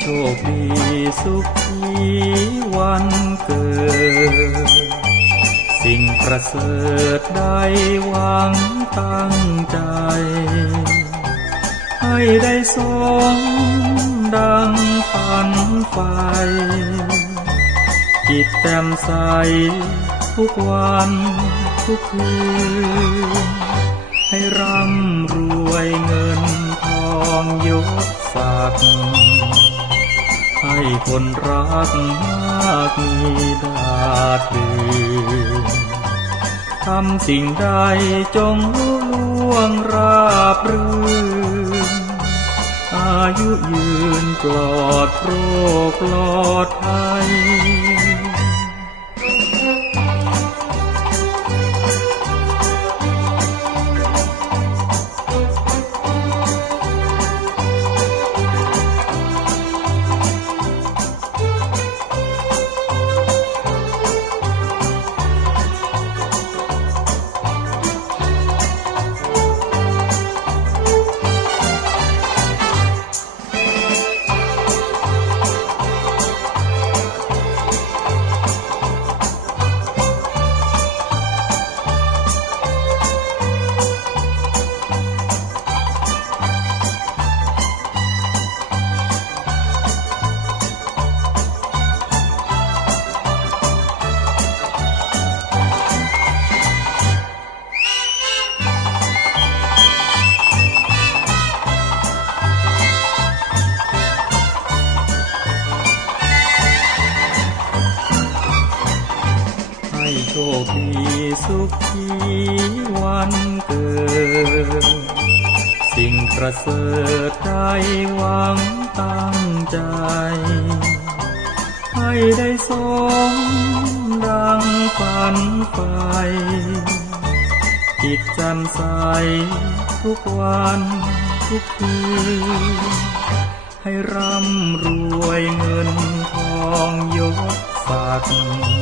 โชคดีสุขีวันเกิด สิ่งประเสริฐได้หวังตั้งใจ ให้ได้สมดังฝันไฟจิตแจ่มใสทุกวันทุกคืน ให้ร่ำรวยเงินทองยศศักดิ์ คนรักมากมีดาดดืนทำสิ่งใดจงลุล่วงราบรื่น อายุยืนปลอดโรคปลอดภัย ให้โชคดีสุขีวันเกิด สิ่งประเสริฐได้หวังตั้งใจ ให้ได้สมดังฝันไฟจิตจ่มใสทุกวันทุกคืนให้ร่ำรวยเงินทองยศศักดิ์